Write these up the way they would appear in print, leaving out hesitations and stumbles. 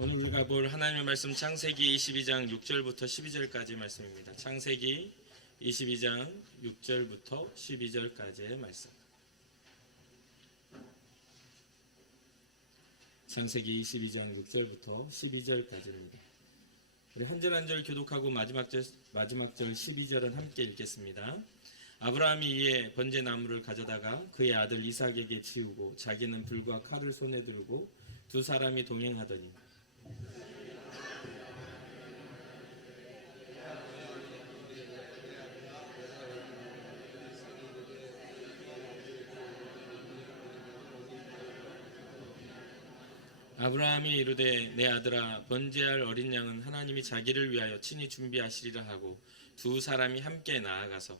오늘 우리가 볼 하나님의 말씀 창세기 22장 6절부터 12절까지 말씀입니다. 창세기 22장 6절부터 12절까지의 말씀. 창세기 22장 6절부터 12절까지입니다. 우리 한 절 한 절 교독하고 마지막 절 12절은 함께 읽겠습니다. 아브라함이 이에 번제 나무를 가져다가 그의 아들 이삭에게 지우고 자기는 불과 칼을 손에 들고 두 사람이 동행하더니 아브라함이 이르되 내 아들아 번제할 어린 양은 하나님이 자기를 위하여 친히 준비하시리라 하고 두 사람이 함께 나아가서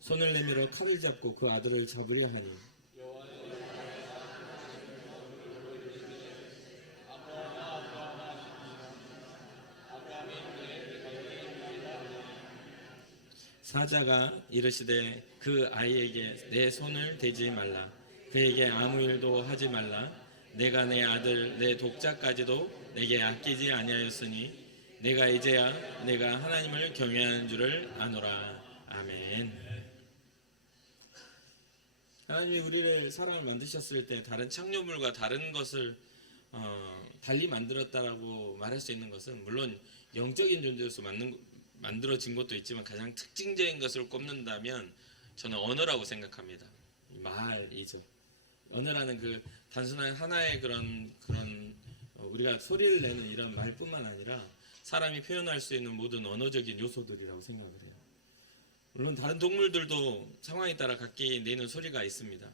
손을 내밀어 칼을 잡고 그 아들을 잡으려 하니 사자가 이르시되 그 아이에게 내 손을 대지 말라 그에게 아무 일도 하지 말라 내가 내 아들 내 독자까지도 내게 아끼지 아니하였으니 내가 이제야 내가 하나님을 경외하는 줄을 아노라. 아멘. 하나님이 우리를 사람을 만드셨을 때 다른 창조물과 다른 것을 달리 만들었다라고 말할 수 있는 것은 물론 영적인 존재로서 만들어진 것도 있지만 가장 특징적인 것을 꼽는다면 저는 언어라고 생각합니다. 말이죠. 언어라는 그 단순한 하나의 그런 우리가 소리를 내는 이런 말뿐만 아니라 사람이 표현할 수 있는 모든 언어적인 요소들이라고 생각을 해요. 물론 다른 동물들도 상황에 따라 각기 내는 소리가 있습니다.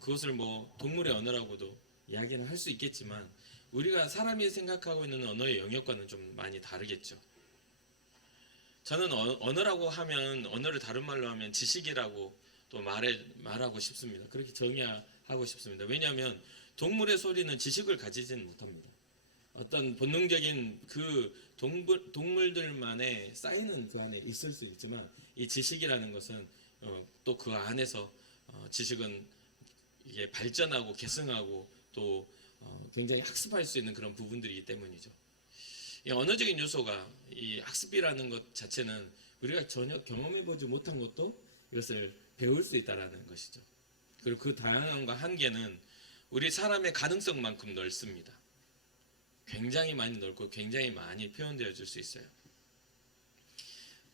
그것을 뭐 동물의 언어라고도 이야기는 할 수 있겠지만 우리가 사람이 생각하고 있는 언어의 영역과는 좀 많이 다르겠죠. 저는 언어라고 하면 언어를 다른 말로 하면 지식이라고 또 말하고 싶습니다. 그렇게 정의하고 싶습니다. 왜냐하면 동물의 소리는 지식을 가지지는 못합니다. 어떤 본능적인 그 동물들만의 쌓이는 그 안에 있을 수 있지만 이 지식이라는 것은 또 그 안에서 지식은 이게 발전하고 계승하고 또 굉장히 학습할 수 있는 그런 부분들이기 때문이죠. 이 언어적인 요소가 이 학습이라는 것 자체는 우리가 전혀 경험해보지 못한 것도 이것을 배울 수 있다는 것이죠. 그리고 그 다양함과 한계는 우리 사람의 가능성만큼 넓습니다. 굉장히 많이 넓고 굉장히 많이 표현되어 줄 수 있어요.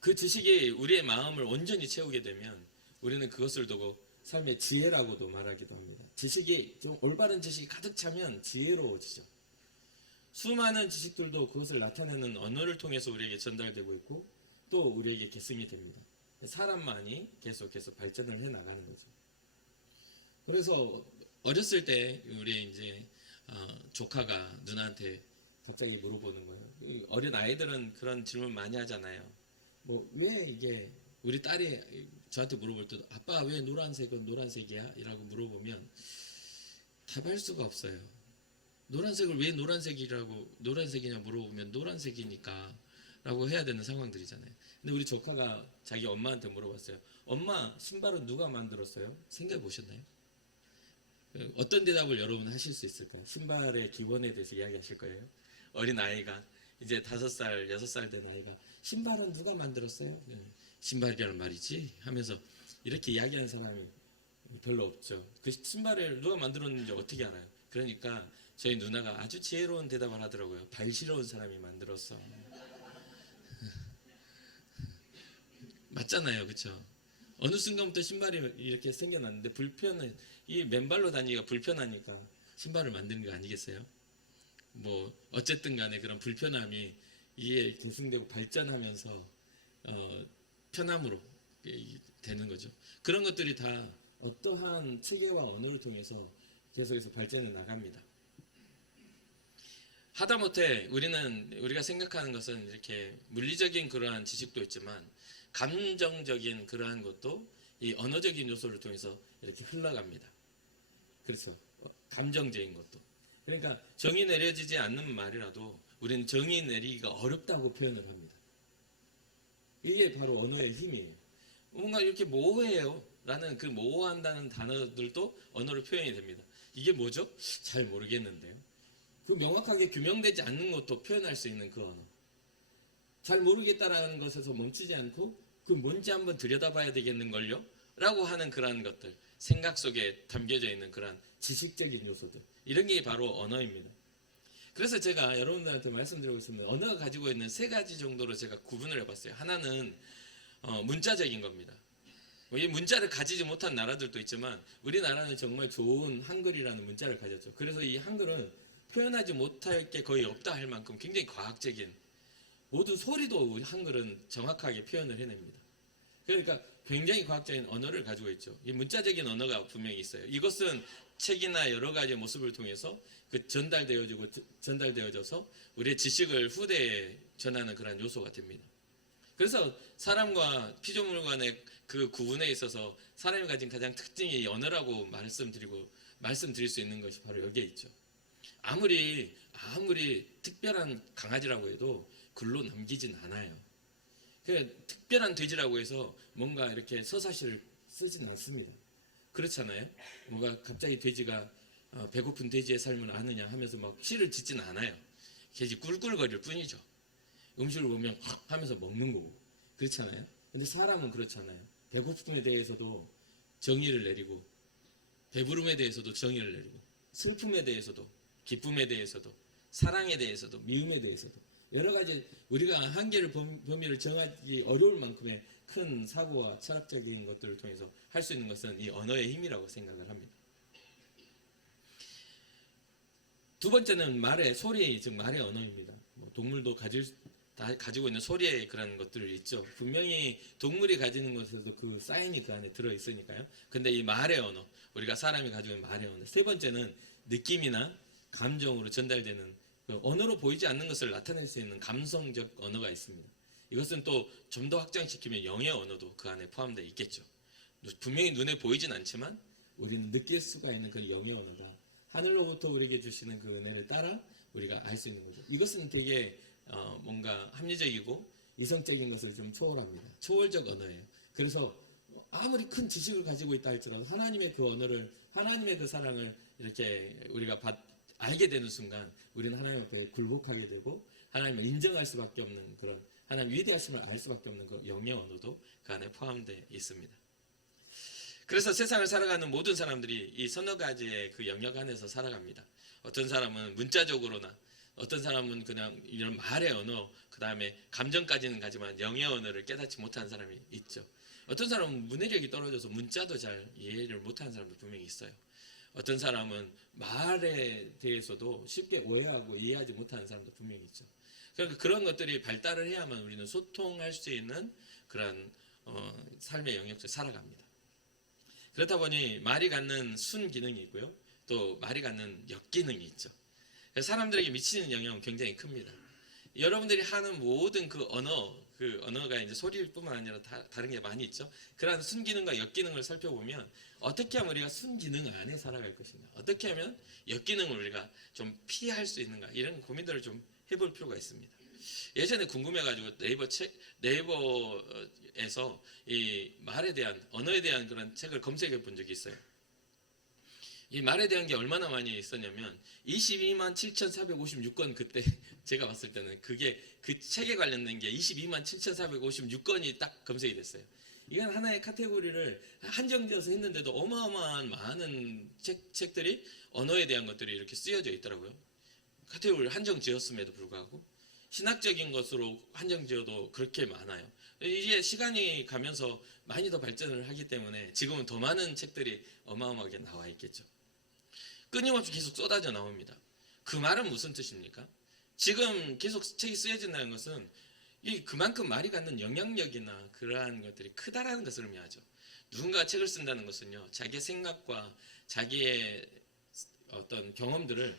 그 지식이 우리의 마음을 온전히 채우게 되면 우리는 그것을 두고 삶의 지혜라고도 말하기도 합니다. 지식이 좀 올바른 지식이 가득 차면 지혜로워지죠. 수많은 지식들도 그것을 나타내는 언어를 통해서 우리에게 전달되고 있고 또 우리에게 계승이 됩니다. 사람만이 계속해서 발전을 해 나가는 거죠. 그래서 어렸을 때 우리 이제 조카가 누나한테 갑자기 물어보는 거예요. 어린 아이들은 그런 질문 많이 하잖아요. 뭐 왜 이게 우리 딸이 저한테 물어볼 때도 아빠 왜 노란색은 노란색이야? 이라고 물어보면 답할 수가 없어요. 노란색을 왜 노란색이냐 물어보면 노란색이니까 라고 해야 되는 상황들이잖아요. 근데 우리 조카가 자기 엄마한테 물어봤어요. 엄마 신발은 누가 만들었어요? 생각해 보셨나요? 어떤 대답을 여러분 하실 수 있을까요? 신발의 기본에 대해서 이야기하실 거예요. 어린 아이가 이제 5살, 6살 된 아이가 신발은 누가 만들었어요? 신발이라는 말이지 하면서 이렇게 이야기하는 사람이 별로 없죠. 그 신발을 누가 만들었는지 어떻게 알아요? 그러니까 저희 누나가 아주 지혜로운 대답을 하더라고요. 발 시러운 사람이 만들었어. 맞잖아요, 그렇죠? 어느 순간부터 신발이 이렇게 생겨났는데 이 맨발로 다니기가 불편하니까 신발을 만드는 거 아니겠어요? 뭐 어쨌든 간에 그런 불편함이 이에 계승되고 발전하면서 편함으로 되는 거죠. 그런 것들이 다 어떠한 체계와 언어를 통해서 계속해서 발전해 나갑니다. 하다못해 우리가 생각하는 것은 이렇게 물리적인 그러한 지식도 있지만 감정적인 그러한 것도 이 언어적인 요소를 통해서 이렇게 흘러갑니다. 그렇죠. 감정적인 것도. 그러니까 정이 내려지지 않는 말이라도 우리는 정이 내리기가 어렵다고 표현을 합니다. 이게 바로 언어의 힘이에요. 뭔가 이렇게 모호해요 라는 그 모호한다는 단어들도 언어로 표현이 됩니다. 이게 뭐죠? 잘 모르겠는데요. 그 명확하게 규명되지 않는 것도 표현할 수 있는 그 언어. 잘 모르겠다라는 것에서 멈추지 않고 그 뭔지 한번 들여다봐야 되겠는걸요? 라고 하는 그러한 것들, 생각 속에 담겨져 있는 그러한 지식적인 요소들, 이런 게 바로 언어입니다. 그래서 제가 여러분들한테 말씀드리고 있습니다. 언어가 가지고 있는 세 가지 정도로 제가 구분을 해봤어요. 하나는 문자적인 겁니다. 이 문자를 가지지 못한 나라들도 있지만 우리나라는 정말 좋은 한글이라는 문자를 가졌죠. 그래서 이 한글은 표현하지 못할 게 거의 없다 할 만큼 굉장히 과학적인, 모든 소리도 한글은 정확하게 표현을 해냅니다. 그러니까 굉장히 과학적인 언어를 가지고 있죠. 이 문자적인 언어가 분명히 있어요. 이것은 책이나 여러 가지 모습을 통해서 그 전달되어져서 우리의 지식을 후대에 전하는 그런 요소가 됩니다. 그래서 사람과 피조물 간의 그 구분에 있어서 사람이 가진 가장 특징이 언어라고 말씀드릴 수 있는 것이 바로 여기에 있죠. 아무리 특별한 강아지라고 해도 글로 남기진 않아요. 특별한 돼지라고 해서 뭔가 이렇게 서사시를 쓰진 않습니다. 그렇잖아요. 뭔가 갑자기 돼지가 배고픈 돼지의 삶을 아느냐 하면서 막 시를 짓진 않아요. 돼지 꿀꿀거릴 뿐이죠. 음식을 보면 하면서 먹는 거고. 그렇잖아요. 근데 사람은 그렇잖아요. 배고픔에 대해서도 정의를 내리고, 배부름에 대해서도 정의를 내리고, 슬픔에 대해서도, 기쁨에 대해서도, 사랑에 대해서도, 미움에 대해서도 여러 가지 우리가 한계를 범위를 정하기 어려울 만큼의 큰 사고와 철학적인 것들을 통해서 할 수 있는 것은 이 언어의 힘이라고 생각을 합니다. 두 번째는 소리, 즉 말의 언어입니다. 동물도 가지고 있는 소리의 그런 것들이 있죠. 분명히 동물이 가지는 것에도 그 사인이 그 안에 들어 있으니까요. 근데 이 말의 언어, 우리가 사람이 가지고 있는 말의 언어. 세 번째는 느낌이나 감정으로 전달되는 언어로 보이지 않는 것을 나타낼 수 있는 감성적 언어가 있습니다. 이것은 또 좀 더 확장시키면 영의 언어도 그 안에 포함되어 있겠죠. 분명히 눈에 보이진 않지만 우리는 느낄 수가 있는 그 영의 언어다. 하늘로부터 우리에게 주시는 그 은혜를 따라 우리가 알 수 있는 거죠. 이것은 되게 뭔가 합리적이고 이성적인 것을 좀 초월합니다. 초월적 언어예요. 그래서 아무리 큰 지식을 가지고 있다 할지라도 하나님의 그 언어를, 하나님의 그 사랑을 이렇게 우리가 알게 되는 순간 우리는 하나님 앞에 굴복하게 되고 하나님을 인정할 수밖에 없는 그런, 하나님 위대하심을 알 수밖에 없는 그 영의 언어도 그 안에 포함되어 있습니다. 그래서 세상을 살아가는 모든 사람들이 이 서너 가지의 그 영역 안에서 살아갑니다. 어떤 사람은 문자적으로나, 어떤 사람은 그냥 이런 말의 언어, 그 다음에 감정까지는 가지만 영의 언어를 깨닫지 못하는 사람이 있죠. 어떤 사람은 문해력이 떨어져서 문자도 잘 이해를 못하는 사람도 분명히 있어요. 어떤 사람은 말에 대해서도 쉽게 오해하고 이해하지 못하는 사람도 분명히 있죠. 그러니까 그런 것들이 발달을 해야만 우리는 소통할 수 있는 그런 삶의 영역에서 살아갑니다. 그렇다 보니 말이 갖는 순 기능이 있고요. 또 말이 갖는 역 기능이 있죠. 사람들에게 미치는 영향은 굉장히 큽니다. 여러분들이 하는 모든 그 언어가 이제 소리뿐만 아니라 다른 게 많이 있죠. 그러한 순기능과 역기능을 살펴보면 어떻게 하면 우리가 순기능 안에 살아갈 것인가, 어떻게 하면 역기능을 우리가 좀 피할 수 있는가, 이런 고민들을 좀 해볼 필요가 있습니다. 예전에 궁금해가지고 네이버에서 이 말에 대한, 언어에 대한 그런 책을 검색해 본 적이 있어요. 이 말에 대한 게 얼마나 많이 있었냐면 22만 7,456건, 그때 제가 봤을 때는 그게 그 책에 관련된 게 22만 7,456건이 딱 검색이 됐어요. 이건 하나의 카테고리를 한정지어서 했는데도 어마어마한 많은 책들이, 언어에 대한 것들이 이렇게 쓰여져 있더라고요. 카테고리를 한정지었음에도 불구하고 신학적인 것으로 한정지어도 그렇게 많아요. 이게 시간이 가면서 많이 더 발전을 하기 때문에 지금은 더 많은 책들이 어마어마하게 나와 있겠죠. 끊임없이 계속 쏟아져 나옵니다. 그 말은 무슨 뜻입니까? 지금 계속 책이 쓰여진다는 것은 그만큼 말이 갖는 영향력이나 그러한 것들이 크다라는 것을 의미하죠. 누군가가 책을 쓴다는 것은요, 자기의 생각과 자기의 어떤 경험들을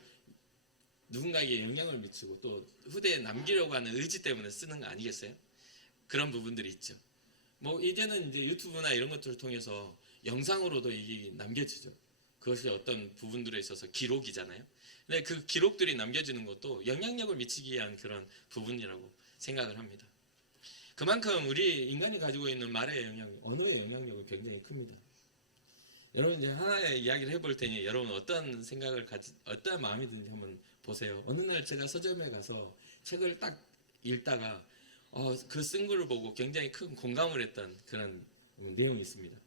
누군가에게 영향을 미치고 또 후대에 남기려고 하는 의지 때문에 쓰는 거 아니겠어요? 그런 부분들이 있죠. 이제는 이제 유튜브나 이런 것들을 통해서 영상으로도 이게 남겨지죠. 그것이 어떤 부분들에 있어서 기록이잖아요. 근데 그 기록들이 남겨지는 것도 영향력을 미치기 위한 그런 부분이라고 생각을 합니다. 그만큼 우리 인간이 가지고 있는 말의 영향, 언어의 영향력은 굉장히 큽니다. 여러분 이제 하나의 이야기를 해볼 테니 여러분 어떤 생각을 어떤 마음이 드는지 한번 보세요. 어느 날 제가 서점에 가서 책을 딱 읽다가 그 쓴 글을 보고 굉장히 큰 공감을 했던 그런 내용이 있습니다.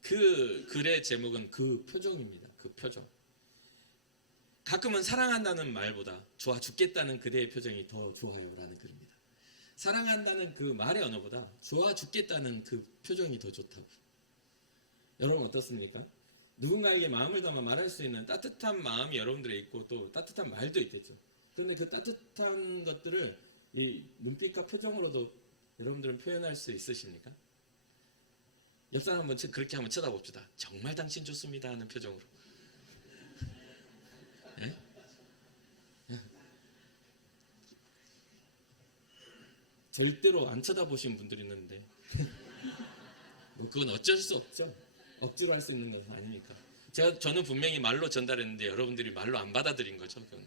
그 글의 제목은 그 표정입니다. 그 표정. 가끔은 사랑한다는 말보다 좋아 죽겠다는 그대의 표정이 더 좋아요라는 글입니다. 사랑한다는 그 말의 언어보다 좋아 죽겠다는 그 표정이 더 좋다고. 여러분 어떻습니까? 누군가에게 마음을 담아 말할 수 있는 따뜻한 마음이 여러분들에 있고 또 따뜻한 말도 있겠죠. 그런데 그 따뜻한 것들을 이 눈빛과 표정으로도 여러분들은 표현할 수 있으십니까? 옆 사람 한번 그렇게 한번 쳐다봅시다. 정말 당신 좋습니다 하는 표정으로. 네? 절대로 안 쳐다보신 분들이 있는데 뭐 그건 어쩔 수 없죠. 억지로 할 수 있는 것은 아니니까. 저는 분명히 말로 전달했는데 여러분들이 말로 안 받아들인 거죠. 그건.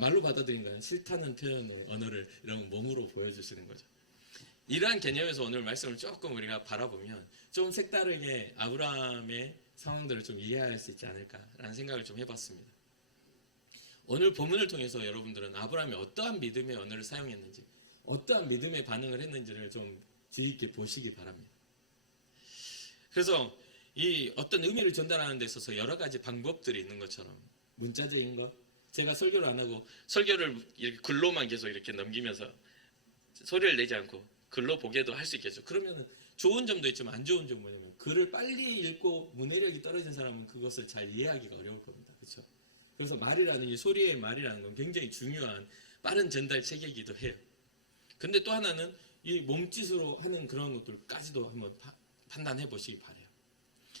말로 받아들인 거예요. 싫다는 표현을, 언어를 이런 몸으로 보여주시는 거죠. 이러한 개념에서 오늘 말씀을 조금 우리가 바라보면 좀 색다르게 아브라함의 상황들을 좀 이해할 수 있지 않을까라는 생각을 좀 해봤습니다. 오늘 본문을 통해서 여러분들은 아브라함이 어떠한 믿음의 언어를 사용했는지, 어떠한 믿음의 반응을 했는지를 좀 주의 깊게 보시기 바랍니다. 그래서 이 어떤 의미를 전달하는 데 있어서 여러 가지 방법들이 있는 것처럼 문자적인 것, 제가 설교를 안 하고 설교를 이렇게 글로만 계속 이렇게 넘기면서 소리를 내지 않고 글로 보게도 할 수 있겠죠. 그러면 좋은 점도 있지만 안 좋은 점은 뭐냐면 글을 빨리 읽고 문해력이 떨어진 사람은 그것을 잘 이해하기가 어려울 겁니다. 그렇죠? 그래서 말이라는 이 소리의 말이라는 건 굉장히 중요한 빠른 전달 체계이기도 해요. 근데 또 하나는 이 몸짓으로 하는 그런 것들까지도 한번 판단해 보시기 바라요.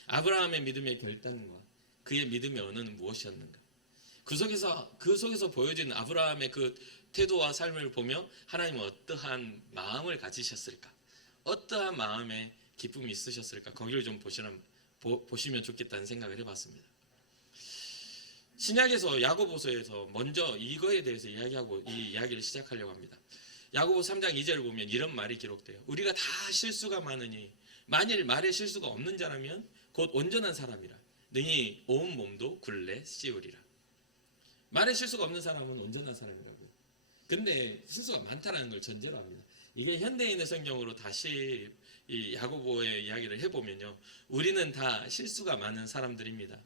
아브라함의 믿음의 결단과 그의 믿음의 언어는 무엇이었는가? 그 속에서 보여진 아브라함의 그 태도와 삶을 보며 하나님은 어떠한 마음을 가지셨을까? 어떠한 마음의 기쁨이 있으셨을까? 거기를 좀 보시면 좋겠다는 생각을 해봤습니다. 신약에서 야고보서에서 먼저 이거에 대해서 이야기하고 이 이야기를 시작하려고 합니다. 야고보 3장 2절을 보면 이런 말이 기록돼요. 우리가 다 실수가 많으니 만일 말에 실수가 없는 자라면 곧 온전한 사람이라 능히 온 몸도 굴레 씌우리라. 말에 실수가 없는 사람은 온전한 사람이라고. 근데 실수가 많다는 걸 전제로 합니다. 이게 현대인의 성경으로 다시 이 야고보의 이야기를 해보면요, 우리는 다 실수가 많은 사람들입니다.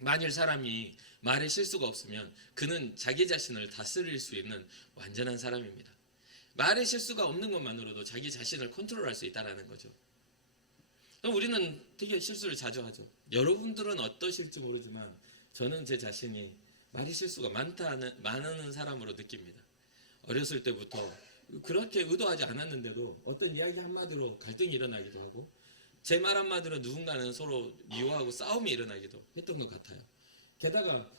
만일 사람이 말에 실수가 없으면 그는 자기 자신을 다스릴 수 있는 완전한 사람입니다. 말에 실수가 없는 것만으로도 자기 자신을 컨트롤할 수 있다는 거죠. 우리는 되게 실수를 자주 하죠. 여러분들은 어떠실지 모르지만 저는 제 자신이 말이 실수가 많은 사람으로 느낍니다. 어렸을 때부터 그렇게 의도하지 않았는데도 어떤 이야기 한마디로 갈등이 일어나기도 하고 제 말 한마디로 누군가는 서로 미워하고 싸움이 일어나기도 했던 것 같아요. 게다가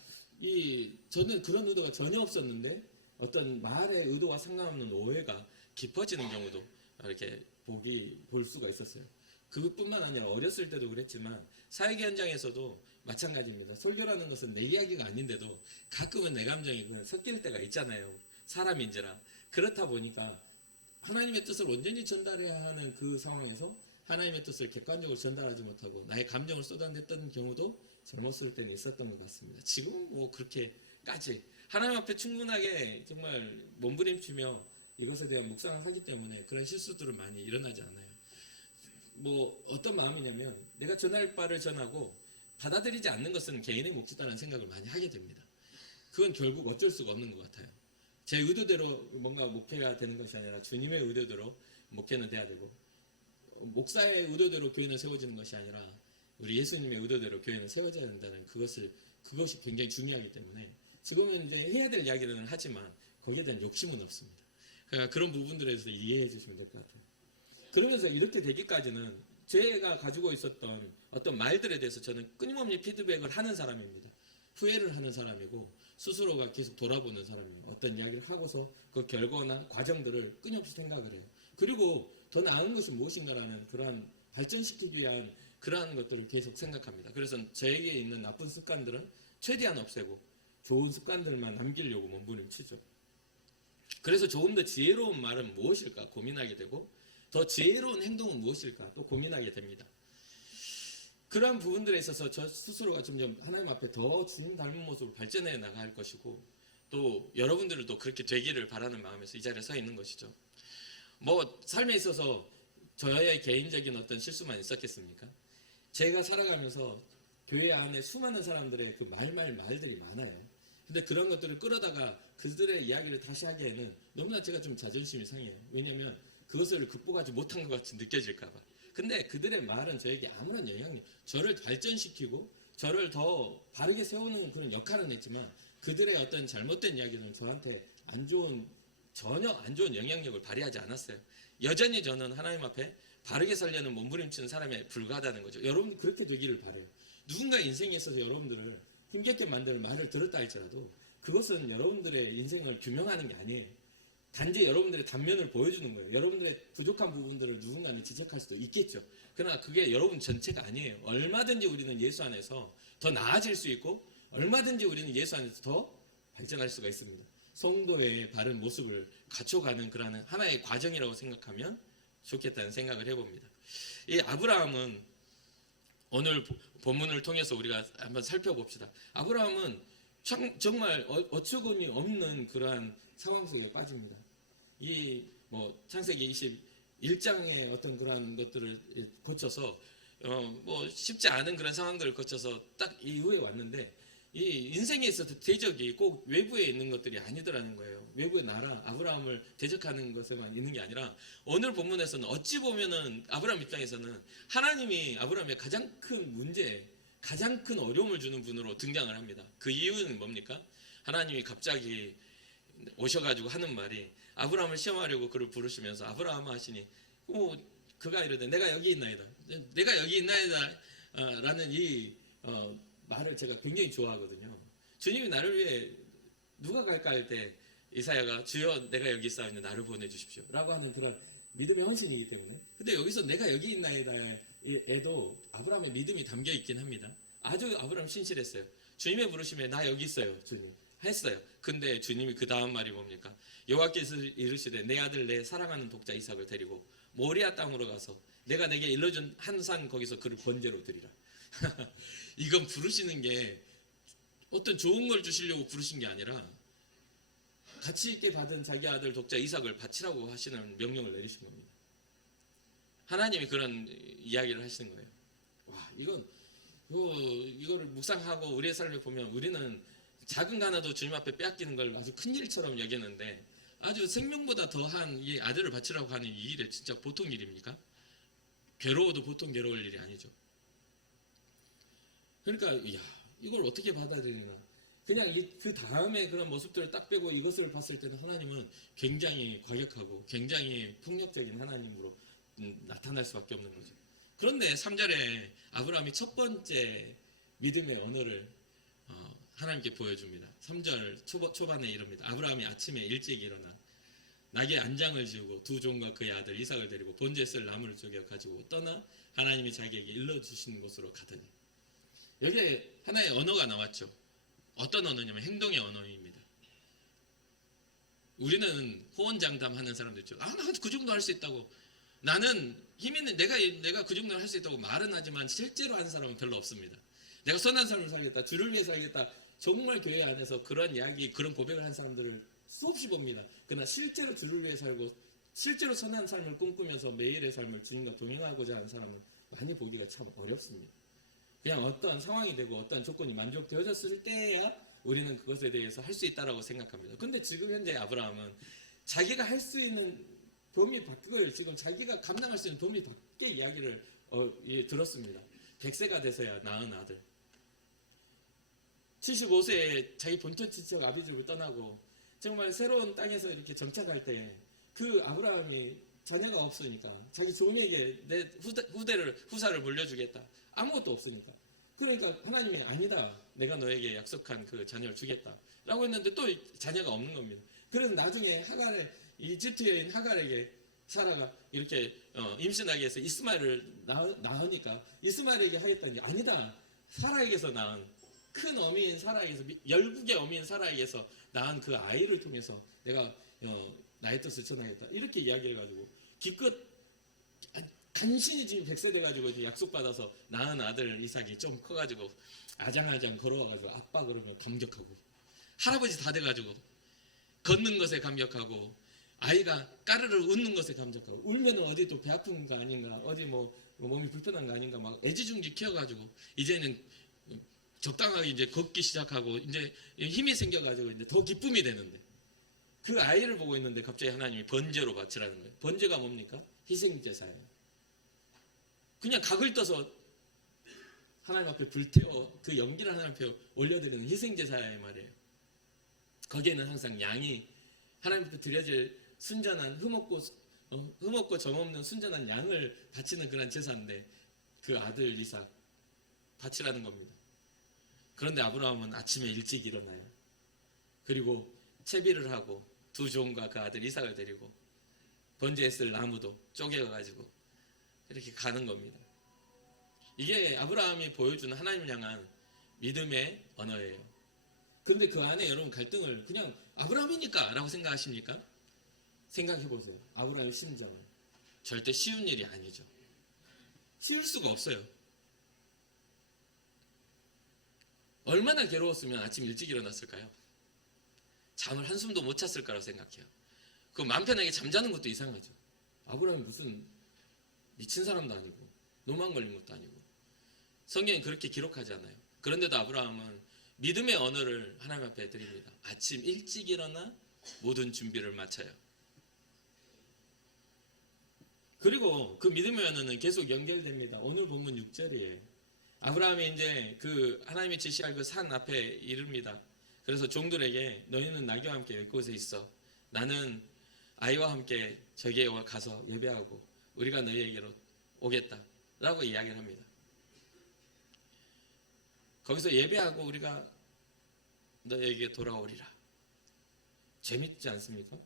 저는 그런 의도가 전혀 없었는데 어떤 말의 의도와 상관없는 오해가 깊어지는 경우도 이렇게 볼 수가 있었어요. 그것뿐만 아니라 어렸을 때도 그랬지만 사회계 현장에서도 마찬가지입니다. 설교라는 것은 내 이야기가 아닌데도 가끔은 내 감정이 섞일 때가 있잖아요. 사람인지라. 그렇다 보니까 하나님의 뜻을 온전히 전달해야 하는 그 상황에서 하나님의 뜻을 객관적으로 전달하지 못하고 나의 감정을 쏟아냈던 경우도 젊었을 때는 있었던 것 같습니다. 지금은 뭐 그렇게까지 하나님 앞에 충분하게 정말 몸부림치며 이것에 대한 묵상을 하기 때문에 그런 실수들은 많이 일어나지 않아요. 뭐 어떤 마음이냐면 내가 전할 바를 전하고 받아들이지 않는 것은 개인의 몫이다라는 생각을 많이 하게 됩니다. 그건 결국 어쩔 수가 없는 것 같아요. 제 의도대로 뭔가 목회가 되는 것이 아니라 주님의 의도대로 목회는 돼야 되고 목사의 의도대로 교회는 세워지는 것이 아니라 우리 예수님의 의도대로 교회는 세워져야 된다는 그것이 굉장히 중요하기 때문에 지금은 이제 해야 될 이야기는 하지만 거기에 대한 욕심은 없습니다. 그러니까 그런 부분들에 대해서 이해해 주시면 될 것 같아요. 그러면서 이렇게 되기까지는 제가 가지고 있었던 어떤 말들에 대해서 저는 끊임없이 피드백을 하는 사람입니다. 후회를 하는 사람이고 스스로가 계속 돌아보는 사람이에요. 어떤 이야기를 하고서 그 결과나 과정들을 끊임없이 생각을 해요. 그리고 더 나은 것은 무엇인가라는 그러한 발전시키기 위한 그러한 것들을 계속 생각합니다. 그래서 저에게 있는 나쁜 습관들은 최대한 없애고 좋은 습관들만 남기려고 몸부림치죠. 그래서 조금 더 지혜로운 말은 무엇일까 고민하게 되고 더 지혜로운 행동은 무엇일까 또 고민하게 됩니다. 그러한 부분들에 있어서 저 스스로가 점점 하나님 앞에 더 주님 닮은 모습으로 발전해 나갈 것이고 또 여러분들도 그렇게 되기를 바라는 마음에서 이 자리에 서 있는 것이죠. 뭐 삶에 있어서 저의 개인적인 어떤 실수만 있었겠습니까? 제가 살아가면서 교회 안에 수많은 사람들의 그 말들이 많아요. 근데 그런 것들을 끌어다가 그들의 이야기를 다시 하기에는 너무나 제가 좀 자존심이 상해요. 왜냐하면 그것을 극복하지 못한 것 같이 느껴질까 봐. 근데 그들의 말은 저에게 아무런 영향이 저를 발전시키고 저를 더 바르게 세우는 그런 역할은 했지만 그들의 어떤 잘못된 이야기는 저한테 전혀 안 좋은 영향력을 발휘하지 않았어요. 여전히 저는 하나님 앞에 바르게 살려는 몸부림치는 사람에 불과하다는 거죠. 여러분 그렇게 되기를 바라요. 누군가 인생에 있어서 여러분들을 힘겹게 만드는 말을 들었다 할지라도 그것은 여러분들의 인생을 규명하는 게 아니에요. 단지 여러분들의 단면을 보여주는 거예요. 여러분들의 부족한 부분들을 누군가는 지적할 수도 있겠죠. 그러나 그게 여러분 전체가 아니에요. 얼마든지 우리는 예수 안에서 더 나아질 수 있고 얼마든지 우리는 예수 안에서 더 발전할 수가 있습니다. 성도의 바른 모습을 갖춰가는 그러한 하나의 과정이라고 생각하면 좋겠다는 생각을 해봅니다. 이 아브라함은 오늘 본문을 통해서 우리가 한번 살펴봅시다. 아브라함은 정말 어처구니 없는 그러한 상황 속에 빠집니다. 이 창세기 21장의 어떤 그러한 것들을 거쳐서 쉽지 않은 그런 상황들을 거쳐서 딱 이후에 왔는데 이 인생에 있어서 대적이 꼭 외부에 있는 것들이 아니더라는 거예요. 외부의 나라 아브라함을 대적하는 것에만 있는 게 아니라 오늘 본문에서는 어찌 보면은 아브라함 입장에서는 하나님이 아브라함의 가장 큰 문제, 가장 큰 어려움을 주는 분으로 등장을 합니다. 그 이유는 뭡니까? 하나님이 갑자기 오셔가지고 하는 말이 아브라함을 시험하려고 그를 부르시면서 아브라함 하시니 그가 이르되 내가 여기 있나이다. 내가 여기 있나이다 라는 이 말을 제가 굉장히 좋아하거든요. 주님이 나를 위해 누가 갈까 할 때 이사야가 주여 내가 여기 있사오니 나를 보내주십시오 라고 하는 그런 믿음의 헌신이기 때문에 근데 여기서 내가 여기 있나이다 에도 아브라함의 믿음이 담겨 있긴 합니다. 아주 아브라함 신실했어요. 주님의 부르심에 나 여기 있어요 주님 했어요. 근데 주님이 그 다음 말이 뭡니까? 여호와께서 이르시되 내 아들 내 사랑하는 독자 이삭을 데리고 모리아 땅으로 가서 내가 내게 일러준 한 산 거기서 그를 번제로 드리라. 이건 부르시는 게 어떤 좋은 걸 주시려고 부르신 게 아니라 가치 있게 받은 자기 아들 독자 이삭을 바치라고 하시는 명령을 내리신 겁니다. 하나님이 그런 이야기를 하시는 거예요. 와, 이거를 묵상하고 우리의 삶을 보면 우리는 작은 거 하나도 주님 앞에 빼앗기는 걸 아주 큰 일처럼 여기는데 아주 생명보다 더한 이 아들을 바치라고 하는 이 일이 진짜 보통 일입니까? 괴로워도 보통 괴로울 일이 아니죠. 그러니까 이걸 어떻게 받아들이나 그냥 그 다음에 그런 모습들을 딱 빼고 이것을 봤을 때는 하나님은 굉장히 과격하고 굉장히 폭력적인 하나님으로 나타날 수밖에 없는 거죠. 그런데 3절에 아브라함이 첫 번째 믿음의 언어를 하나님께 보여줍니다. 3절 초반에 이릅니다. 아브라함이 아침에 일찍 일어나 낙에 안장을 지우고 두 종과 그의 아들 이삭을 데리고 번제에 쓸 나무를 쪼개 가지고 떠나 하나님이 자기에게 일러주신 곳으로 가더니 여기에 하나의 언어가 나왔죠. 어떤 언어냐면 행동의 언어입니다. 우리는 호언장담하는 사람들 있죠. 나 그 정도 할 수 있다고. 나는 힘 있는 내가 그 정도 할 수 있다고 말은 하지만 실제로 하는 사람은 별로 없습니다. 내가 선한 삶을 살겠다. 주를 위해 살겠다. 정말 교회 안에서 그런 이야기, 그런 고백을 한 사람들을 수없이 봅니다. 그러나 실제로 주를 위해 살고 실제로 선한 삶을 꿈꾸면서 매일의 삶을 주님과 동행하고자 하는 사람은 많이 보기가 참 어렵습니다. 그냥 어떤 상황이 되고 어떤 조건이 만족되어졌을 때야 우리는 그것에 대해서 할 수 있다라고 생각합니다. 근데 지금 현재 아브라함은 자기가 할 수 있는 범위 밖을 지금 자기가 감당할 수 있는 범위 밖의 이야기를 들었습니다. 100세가 돼서야 낳은 아들 75세에 자기 본토 친척 아비집을 떠나고 정말 새로운 땅에서 이렇게 정착할 때 그 아브라함이 자녀가 없으니까 자기 종에게 내 후사를 물려주겠다. 아무것도 없으니까. 그러니까 하나님이 아니다. 내가 너에게 약속한 그 자녀를 주겠다. 라고 했는데 또 자녀가 없는 겁니다. 그래서 나중에 이집트 여인 하갈에게 사라가 이렇게 임신하게 해서 이스마엘을 낳으니까 이스마엘에게 하겠다는 게 아니다. 사라에게서 낳은 큰 어미인 사라에게서 열국의 어미인 사라에게서 낳은 그 아이를 통해서 내가 나의 뜻을 전하겠다. 이렇게 이야기를 해가지고 기껏 간신히 지금 100세 돼가지고 이제 약속받아서 낳은 아들 이삭이 좀 커가지고 아장아장 걸어와가지고 아빠 그러면 감격하고, 할아버지 다 돼가지고 걷는 것에 감격하고, 아이가 까르르 웃는 것에 감격하고, 울면 어디 또 배 아픈 거 아닌가, 어디 뭐 몸이 불편한 거 아닌가 막 애지중지 키워가지고 이제는 적당하게 이제 걷기 시작하고 이제 힘이 생겨가지고 이제 더 기쁨이 되는데, 그 아이를 보고 있는데 갑자기 하나님이 번제로 바치라는 거예요. 번제가 뭡니까? 희생제사예요. 그냥 각을 떠서 하나님 앞에 불태워 그 연기를 하나님 앞에 올려드리는 희생제사의 말이에요. 거기에는 항상 양이 하나님 앞에 드려질 순전한 흠없고 점없는 순전한 양을 바치는 그런 제사인데, 그 아들 이삭 바치라는 겁니다. 그런데 아브라함은 아침에 일찍 일어나요. 그리고 채비를 하고 두 종과 그 아들 이삭을 데리고 번제했을 나무도 쪼개가지고 이렇게 가는 겁니다. 이게 아브라함이 보여주는 하나님을 향한 믿음의 언어예요. 그런데 그 안에 여러분 갈등을 그냥 아브라함이니까 라고 생각하십니까? 생각해 보세요. 아브라함의 심정을. 절대 쉬운 일이 아니죠. 쉬울 수가 없어요. 얼마나 괴로웠으면 아침 일찍 일어났을까요? 잠을 한숨도 못 잤을 거라고 생각해요. 그 마음 편하게 잠자는 것도 이상하죠. 아브라함이 무슨 미친 사람도 아니고 노만 걸린 것도 아니고. 성경이 그렇게 기록하지 않아요. 그런데도 아브라함은 믿음의 언어를 하나님 앞에 드립니다. 아침 일찍 일어나 모든 준비를 마쳐요. 그리고 그 믿음의 언어는 계속 연결됩니다. 오늘 본문 6절이에요. 아브라함이 이제 그 하나님이 지시할 그 산 앞에 이릅니다. 그래서 종들에게 너희는 나귀와 함께 이곳에 있어. 나는 아이와 함께 저기에 가서 예배하고 우리가 너희에게로 오겠다 라고 이야기를 합니다. 거기서 예배하고 우리가 너희에게 돌아오리라. 재밌지 않습니까?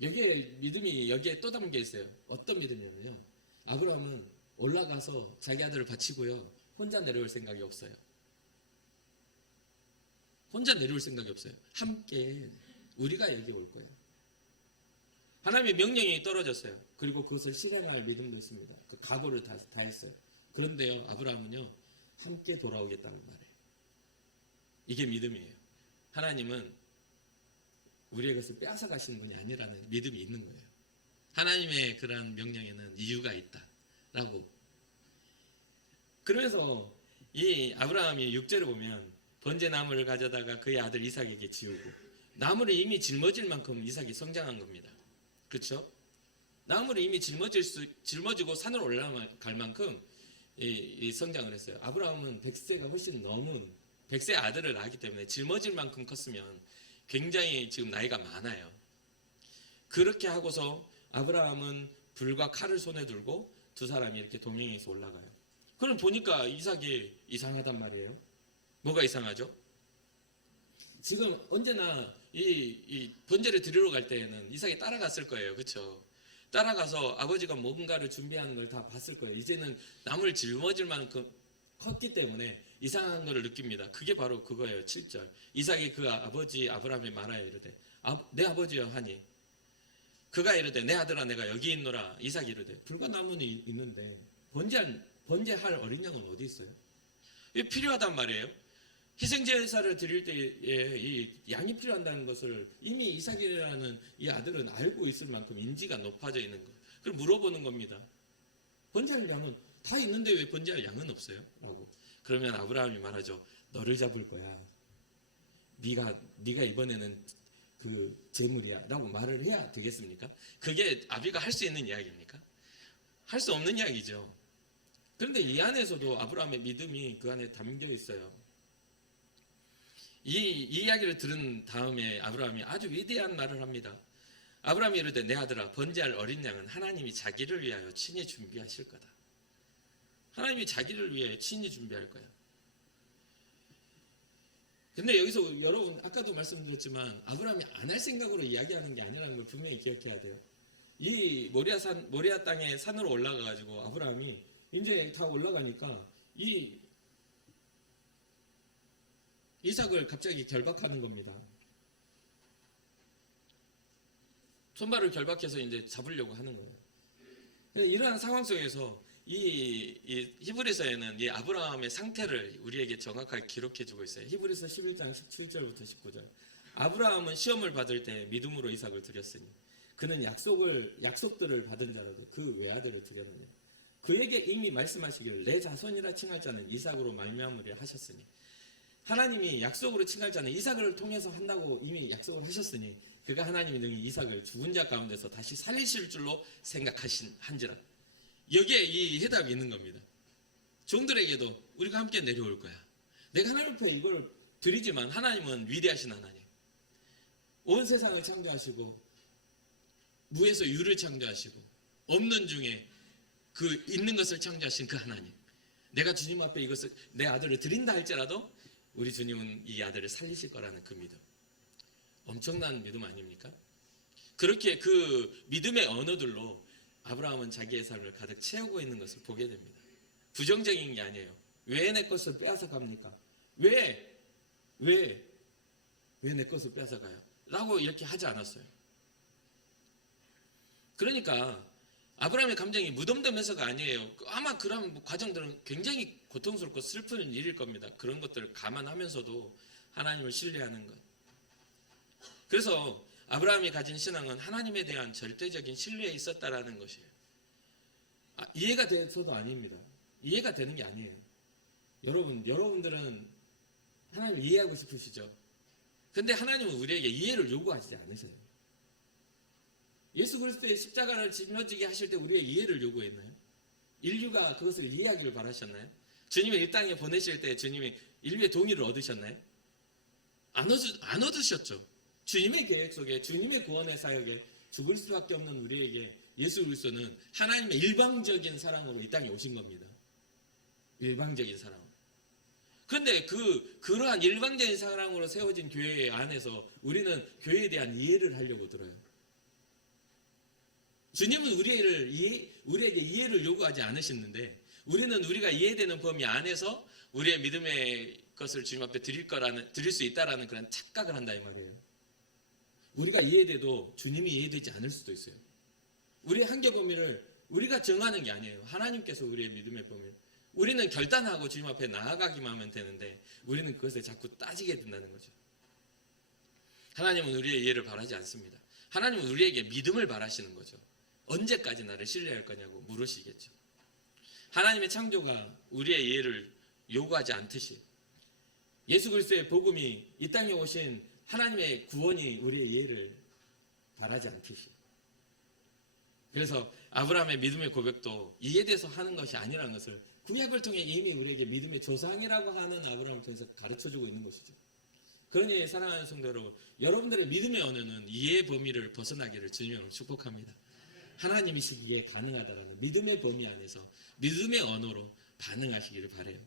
여기에 믿음이 여기에 또 담겨 있어요. 어떤 믿음이냐면요, 아브라함은 올라가서 자기 아들을 바치고요 혼자 내려올 생각이 없어요. 혼자 내려올 생각이 없어요. 함께 우리가 여기 올 거예요. 하나님의 명령이 떨어졌어요. 그리고 그것을 실행할 믿음도 있습니다. 그 각오를 다 했어요. 그런데요, 아브라함은요 함께 돌아오겠다는 말이에요. 이게 믿음이에요. 하나님은 우리의 것을 빼앗아 가시는 분이 아니라는 믿음이 있는 거예요. 하나님의 그런 명령에는 이유가 있다라고. 그래서 이 아브라함이 6절을 보면 번제 나무를 가져다가 그의 아들 이삭에게 지우고, 나무를 이미 짊어질 만큼 이삭이 성장한 겁니다. 그렇죠? 나무를 이미 짊어지고 산으로 올라갈 만큼 이 성장을 했어요. 아브라함은 100세가 훨씬 넘은 100세 아들을 낳았기 때문에 짊어질 만큼 컸으면 굉장히 지금 나이가 많아요. 그렇게 하고서 아브라함은 불과 칼을 손에 들고 두 사람이 이렇게 동행해서 올라가요. 그럼 보니까 이삭이 이상하단 말이에요. 뭐가 이상하죠? 지금 언제나 이 번제를 드리러 갈 때에는 이삭이 따라갔을 거예요. 그렇죠? 따라가서 아버지가 뭔가를 준비하는 걸 다 봤을 거예요. 이제는 나무를 짊어질 만큼 컸기 때문에 이상한 것을 느낍니다. 그게 바로 그거예요. 7절. 이삭이 그 아버지 아브라함이 말하여 이르되 내 아버지여 하니 그가 이르되 내 아들아 내가 여기 있노라. 이삭이 이르되 불과 나무는 있는데 번제할 어린 양은 어디 있어요? 이게 필요하단 말이에요. 희생제사를 드릴 때에 이 양이 필요한다는 것을 이미 이삭이라는 이 아들은 알고 있을 만큼 인지가 높아져 있는 거예요. 그럼 물어보는 겁니다. 번제할 양은 다 있는데 왜 번제할 양은 없어요? 라고. 그러면 아브라함이 말하죠. 너를 잡을 거야. 네가 이번에는 그 제물이야 라고 말을 해야 되겠습니까? 그게 아비가 할 수 있는 이야기입니까? 할 수 없는 이야기죠. 그런데 이 안에서도 아브라함의 믿음이 그 안에 담겨 있어요. 이 이야기를 들은 다음에 아브라함이 아주 위대한 말을 합니다. 아브라함이 이르되 내 아들아 번제할 어린 양은 하나님이 자기를 위하여 친히 준비하실 거다. 하나님이 자기를 위해 친히 준비할 거야. 근데 여기서 여러분 아까도 말씀드렸지만 아브라함이 안 할 생각으로 이야기하는 게 아니라는 걸 분명히 기억해야 돼요. 이 모리아 땅에 산으로 올라가가지고 아브라함이 이제 다 올라가니까 이 이삭을 갑자기 결박하는 겁니다. 손발을 결박해서 이제 잡으려고 하는 거예요. 이러한 상황 속에서 이 히브리서에는 이 아브라함의 상태를 우리에게 정확하게 기록해주고 있어요. 히브리서 11장 17절부터 19절. 아브라함은 시험을 받을 때 믿음으로 이삭을 드렸으니 그는 약속들을 받은 자로도 그 외아들을 드렸느냐. 그에게 이미 말씀하시기를 내 자손이라 칭할 자는 이삭으로 말미암으리라 하셨으니 하나님이 약속으로 칭할 자는 이삭을 통해서 한다고 이미 약속을 하셨으니 그가 하나님이 능히 이삭을 죽은 자 가운데서 다시 살리실 줄로 한지라. 여기에 이 해답이 있는 겁니다. 종들에게도 우리가 함께 내려올 거야. 내가 하나님 앞에 이걸 드리지만 하나님은 위대하신 하나님. 온 세상을 창조하시고 무에서 유를 창조하시고 없는 중에 그 있는 것을 창조하신 그 하나님. 내가 주님 앞에 이것을 내 아들을 드린다 할지라도 우리 주님은 이 아들을 살리실 거라는 그 믿음. 엄청난 믿음 아닙니까? 그렇게 그 믿음의 언어들로 아브라함은 자기의 삶을 가득 채우고 있는 것을 보게 됩니다. 부정적인 게 아니에요. 왜 내 것을 빼앗아 갑니까? 왜 내 것을 빼앗아 가요? 라고 이렇게 하지 않았어요. 그러니까 아브라함의 감정이 무덤덤해서가 아니에요. 아마 그런 과정들은 굉장히 고통스럽고 슬픈 일일 겁니다. 그런 것들을 감안하면서도 하나님을 신뢰하는 것. 그래서 아브라함이 가진 신앙은 하나님에 대한 절대적인 신뢰에 있었다라는 것이에요. 이해가 돼서도 아닙니다. 이해가 되는 게 아니에요. 여러분들은 하나님을 이해하고 싶으시죠? 근데 하나님은 우리에게 이해를 요구하지 않으셔요. 예수 그리스도의 십자가를 짊어지게 하실 때 우리의 이해를 요구했나요? 인류가 그것을 이해하기를 바라셨나요? 주님을 이 땅에 보내실 때 주님이 인류의 동의를 얻으셨나요? 안 얻으셨죠. 주님의 계획 속에 주님의 구원의 사역에 죽을 수밖에 없는 우리에게 예수 그리스도는 하나님의 일방적인 사랑으로 이 땅에 오신 겁니다. 일방적인 사랑. 그런데 그러한 일방적인 사랑으로 세워진 교회 안에서 우리는 교회에 대한 이해를 하려고 들어요. 주님은 우리에게 이해를 요구하지 않으시는데 우리는 우리가 이해되는 범위 안에서 우리의 믿음의 것을 주님 앞에 드릴 수 있다라는 그런 착각을 한다 이 말이에요. 우리가 이해돼도 주님이 이해되지 않을 수도 있어요. 우리의 한계 범위를 우리가 정하는 게 아니에요. 하나님께서 우리의 믿음의 범위를. 우리는 결단하고 주님 앞에 나아가기만 하면 되는데 우리는 그것을 자꾸 따지게 된다는 거죠. 하나님은 우리의 이해를 바라지 않습니다. 하나님은 우리에게 믿음을 바라시는 거죠. 언제까지 나를 신뢰할 거냐고 물으시겠죠. 하나님의 창조가 우리의 이해를 요구하지 않듯이 예수 그리스도의 복음이 이 땅에 오신 하나님의 구원이 우리의 이해를 바라지 않듯이. 그래서 아브라함의 믿음의 고백도 이해돼서 하는 것이 아니라는 것을 구약을 통해 이미 우리에게 믿음의 조상이라고 하는 아브라함을 통해서 가르쳐주고 있는 것이죠. 그러니 사랑하는 성도 여러분, 여러분들의 믿음의 언어는 이해의 범위를 벗어나기를 주님으로 축복합니다. 하나님이시기에 가능하다라는 믿음의 범위 안에서 믿음의 언어로 반응하시기를 바라요.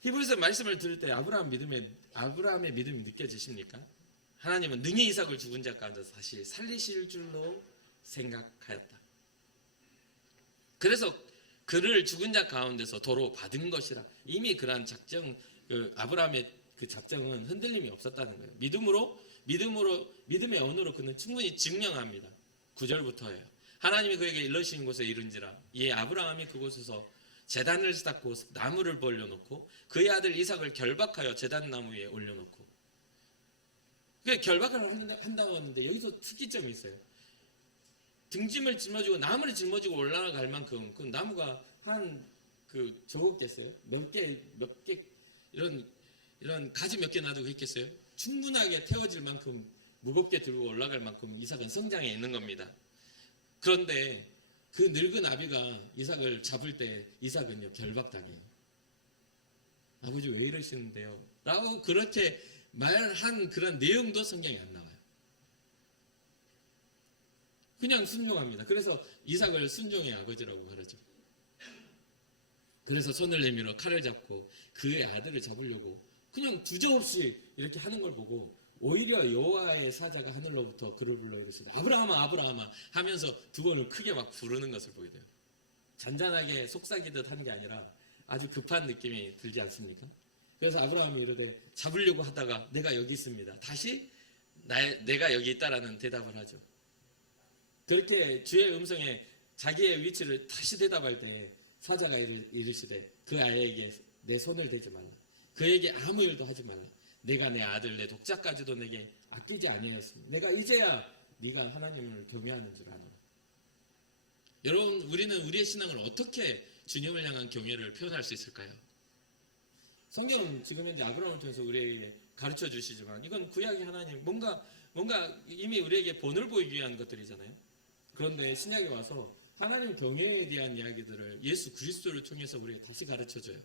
히브리서 말씀을 들을 때 아브라함의 믿음이 느껴지십니까? 하나님은 능히 이삭을 죽은 자 가운데서 다시 살리실 줄로 생각하였다. 그래서 그를 죽은 자 가운데서 도로 받은 것이라. 이미 그러한 아브라함의 그 작정은 흔들림이 없었다는 거예요. 믿음의 언어로 그는 충분히 증명합니다. 9절부터예요. 하나님이 그에게 일러주신 곳에 이른지라. 이에 아브라함이 그곳에서 제단을 쌓고 나무를 벌려놓고 그의 아들 이삭을 결박하여 제단 나무 위에 올려놓고. 그게 결박을 한다고 하는데 여기서 특이점이 있어요. 등짐을 짊어지고 나무를 짊어지고 올라갈 만큼 그 나무가 적었겠어요? 몇 개 이런 가지 몇 개 놔두고 있겠어요? 충분하게 태워질 만큼 무겁게 들고 올라갈 만큼 이삭은 성장해 있는 겁니다. 그런데 그 늙은 아비가 이삭을 잡을 때 이삭은요 결박당해요. 아버지 왜 이러시는데요? 라고 그렇게 말한 그런 내용도 성경에 안 나와요. 그냥 순종합니다. 그래서 이삭을 순종의 아버지라고 말하죠. 그래서 손을 내밀어 칼을 잡고 그의 아들을 잡으려고 그냥 주저없이 이렇게 하는 걸 보고 오히려 여호와의 사자가 하늘로부터 그를 불러 이르시되 아브라함아 아브라함아 하면서 두 번을 크게 막 부르는 것을 보게 돼요. 잔잔하게 속삭이듯 하는 게 아니라 아주 급한 느낌이 들지 않습니까? 그래서 아브라함이 이르되 잡으려고 하다가 내가 여기 있습니다. 다시 내가 여기 있다라는 대답을 하죠. 그렇게 주의 음성에 자기의 위치를 다시 대답할 때 사자가 이르시되 그 아이에게 내 손을 대지 말라. 그에게 아무 일도 하지 말라. 내가 내 아들 내 독자까지도 내게 아끼지 아니하였으니 내가 이제야 네가 하나님을 경외하는 줄 아노라. 여러분, 우리는 우리의 신앙을 어떻게 주님을 향한 경외를 표현할 수 있을까요? 성경은 지금 현재 아브라함을 통해서 우리에게 가르쳐 주시지만 이건 구약의 하나님 뭔가 이미 우리에게 본을 보이기 위한 것들이잖아요. 그런데 신약에 와서 하나님 경외에 대한 이야기들을 예수 그리스도를 통해서 우리에게 다시 가르쳐줘요.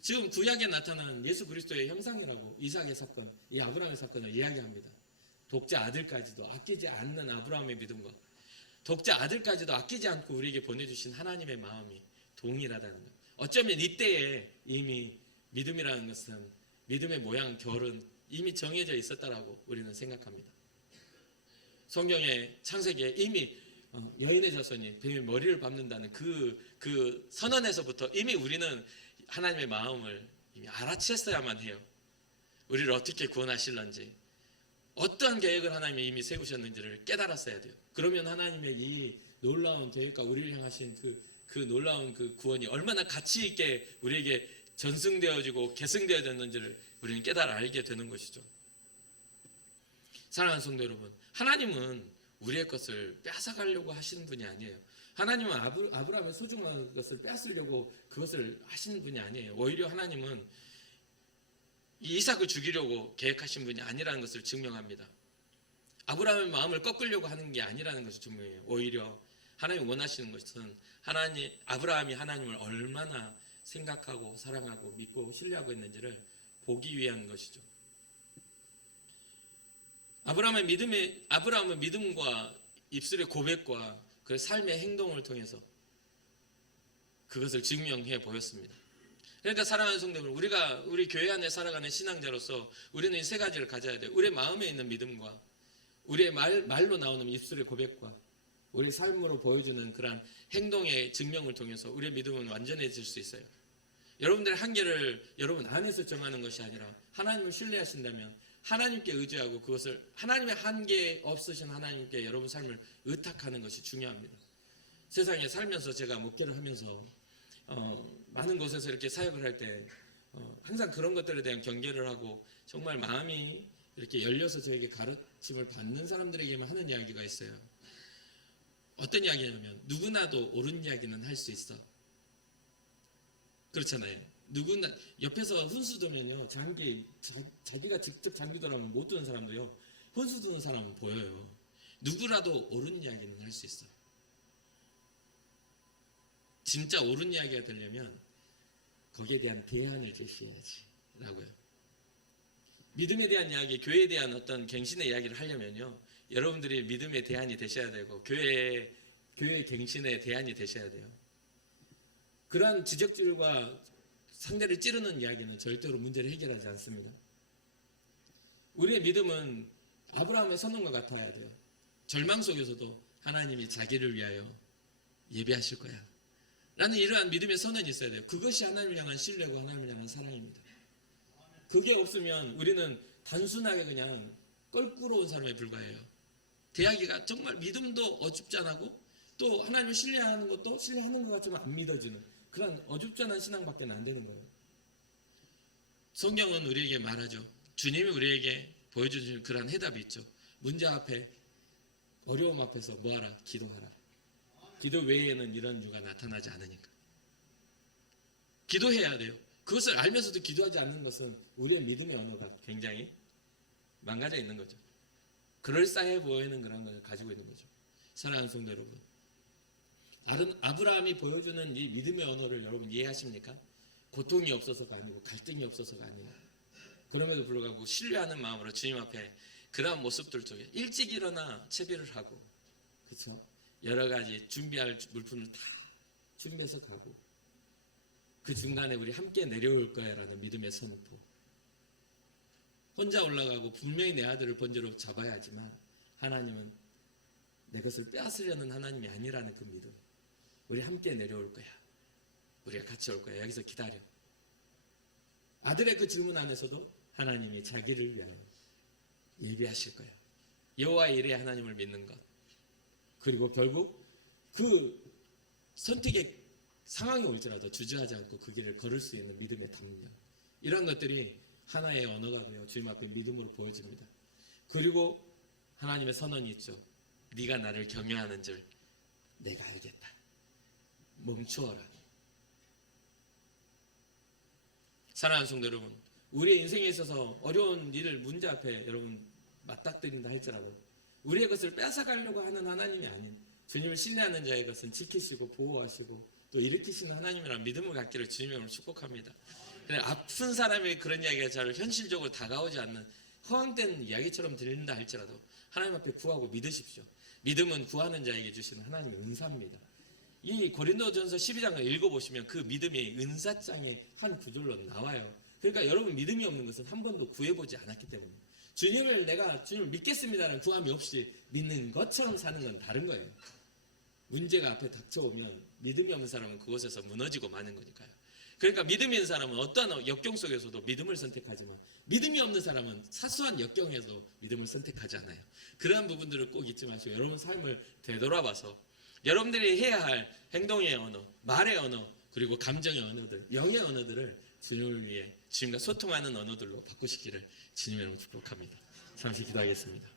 지금 구약에 나타난 예수 그리스도의 형상이라고 이삭의 사건, 이 아브라함의 사건을 이야기합니다. 독자 아들까지도 아끼지 않는 아브라함의 믿음과 독자 아들까지도 아끼지 않고 우리에게 보내주신 하나님의 마음이 동일하다는 것. 어쩌면 이때에 이미 믿음이라는 것은 믿음의 모양, 결은 이미 정해져 있었다라고 우리는 생각합니다. 성경의 창세기에 이미 여인의 자손이 뱀의 머리를 밟는다는 그 선언에서부터 이미 우리는 하나님의 마음을 이미 알아챘어야만 해요. 우리를 어떻게 구원하실런지, 어떠한 계획을 하나님이 이미 세우셨는지를 깨달았어야 돼요. 그러면 하나님의 이 놀라운 계획과 우리를 향하신 그 놀라운 그 구원이 얼마나 가치 있게 우리에게 전승되어지고 계승되어졌는지를 우리는 깨달아 알게 되는 것이죠. 사랑하는 성도 여러분, 하나님은 우리의 것을 뺏어가려고 하시는 분이 아니에요. 하나님은 아브라함의 소중한 것을 뺏으려고 그것을 하시는 분이 아니에요. 오히려 하나님은 이삭을 죽이려고 계획하신 분이 아니라는 것을 증명합니다. 아브라함의 마음을 꺾으려고 하는 게 아니라는 것을 증명해요. 오히려 하나님이 원하시는 것은 아브라함이 하나님을 얼마나 생각하고 사랑하고 믿고 신뢰하고 있는지를 보기 위한 것이죠. 아브라함의 믿음과 입술의 고백과 그 삶의 행동을 통해서 그것을 증명해 보였습니다. 그러니까 사랑하는 성도들, 우리 교회 안에 살아가는 신앙자로서 우리는 이 세 가지를 가져야 돼요. 우리의 마음에 있는 믿음과 우리의 말로 나오는 입술의 고백과 우리 삶으로 보여주는 그러한 행동의 증명을 통해서 우리의 믿음은 완전해질 수 있어요. 여러분들의 한계를 여러분 안에서 정하는 것이 아니라 하나님을 신뢰하신다면 하나님께 의지하고 그것을 하나님의 한계 없으신 하나님께 여러분 삶을 의탁하는 것이 중요합니다. 세상에 살면서 제가 목회를 하면서 많은 곳에서 이렇게 사역을 할 때 항상 그런 것들에 대한 경계를 하고 정말 마음이 이렇게 열려서 저에게 가르침을 받는 사람들에게만 하는 이야기가 있어요. 어떤 이야기냐면 누구나도 옳은 이야기는 할 수 있어. 그렇잖아요. 누구나 옆에서 훈수 두면요, 자기가 직접 장기 들어가면 못 두는 사람도요, 훈수 두는 사람은 보여요. 누구라도 옳은 이야기는 할 수 있어. 진짜 옳은 이야기가 되려면 거기에 대한 대안을 제시해야지 라고요. 믿음에 대한 이야기, 교회에 대한 어떤 갱신의 이야기를 하려면요, 여러분들이 믿음의 대안이 되셔야 되고 교회의 갱신의 대안이 되셔야 돼요. 그러한 지적질과 상대를 찌르는 이야기는 절대로 문제를 해결하지 않습니다. 우리의 믿음은 아브라함의 선언과 같아야 돼요. 절망 속에서도 하나님이 자기를 위하여 예배하실 거야 라는 이러한 믿음의 선언이 있어야 돼요. 그것이 하나님을 향한 신뢰고 하나님을 향한 사랑입니다. 그게 없으면 우리는 단순하게 그냥 껄끄러운 사람에 불과해요. 대하기가 정말 믿음도 어줍잖하고 또 하나님을 신뢰하는 것도 신뢰하는 것 같지만 안 믿어지는 그런 어줍잖은 신앙밖에 안 되는 거예요. 성경은 우리에게 말하죠. 주님이 우리에게 보여주신 그런 해답이 있죠. 문제 앞에, 어려움 앞에서 뭐하라? 기도하라. 기도 외에는 이런 유가 나타나지 않으니까. 기도해야 돼요. 그것을 알면서도 기도하지 않는 것은 우리의 믿음의 언어가 굉장히 망가져 있는 거죠. 그럴싸해 보이는 그런 것을 가지고 있는 거죠. 사랑하는 성도 여러분, 아브라함이 보여주는 이 믿음의 언어를 여러분 이해하십니까? 고통이 없어서가 아니고 갈등이 없어서가 아니에요. 그럼에도 불구하고 신뢰하는 마음으로 주님 앞에 그러한 모습들 속에 일찍 일어나 채비를 하고, 그렇죠? 여러 가지 준비할 물품을 다 준비해서 가고, 그 중간에 우리 함께 내려올 거야라는 믿음의 선포. 혼자 올라가고 분명히 내 아들을 번제로 잡아야 하지만 하나님은 내 것을 빼앗으려는 하나님이 아니라는 그 믿음. 우리 함께 내려올 거야. 우리가 같이 올 거야. 여기서 기다려. 아들의 그 질문 안에서도 하나님이 자기를 위하여 예비하실 거야. 여호와의 일에 하나님을 믿는 것. 그리고 결국 그 선택의 상황이 올지라도 주저하지 않고 그 길을 걸을 수 있는 믿음의 담력. 이런 것들이 하나의 언어가 되어 주님 앞에 믿음으로 보여집니다. 그리고 하나님의 선언이 있죠. 네가 나를 경외하는 줄 내가 알겠다. 멈추어라. 사랑하는 성도 여러분, 우리의 인생에 있어서 어려운 일을 문제 앞에 여러분 맞닥뜨린다 할지라도 우리의 것을 뺏어가려고 하는 하나님이 아닌 주님을 신뢰하는 자의 것은 지키시고 보호하시고 또 일으키시는 하나님이라는 믿음을 갖기를 주님의 이름으로 축복합니다. 아픈 사람이 그런 이야기가 잘 현실적으로 다가오지 않는 허황된 이야기처럼 들린다 할지라도 하나님 앞에 구하고 믿으십시오. 믿음은 구하는 자에게 주시는 하나님의 은사입니다. 이 고린도전서 12장을 읽어보시면 그 믿음이 은사장의 한 구절로 나와요. 그러니까 여러분 믿음이 없는 것은 한 번도 구해보지 않았기 때문에 내가 주님을 믿겠습니다라는 구함이 없이 믿는 것처럼 사는 건 다른 거예요. 문제가 앞에 닥쳐오면 믿음이 없는 사람은 그곳에서 무너지고 마는 거니까요. 그러니까 믿음이 있는 사람은 어떠한 역경 속에서도 믿음을 선택하지만 믿음이 없는 사람은 사소한 역경에서 믿음을 선택하지 않아요. 그러한 부분들을 꼭 잊지 마시고 여러분 삶을 되돌아봐서 여러분들이 해야 할 행동의 언어, 말의 언어, 그리고 감정의 언어들, 영의 언어들을 주님을 위해 주님과 소통하는 언어들로 바꾸시기를 주님의 이름으로 축복합니다. 잠시 기도하겠습니다.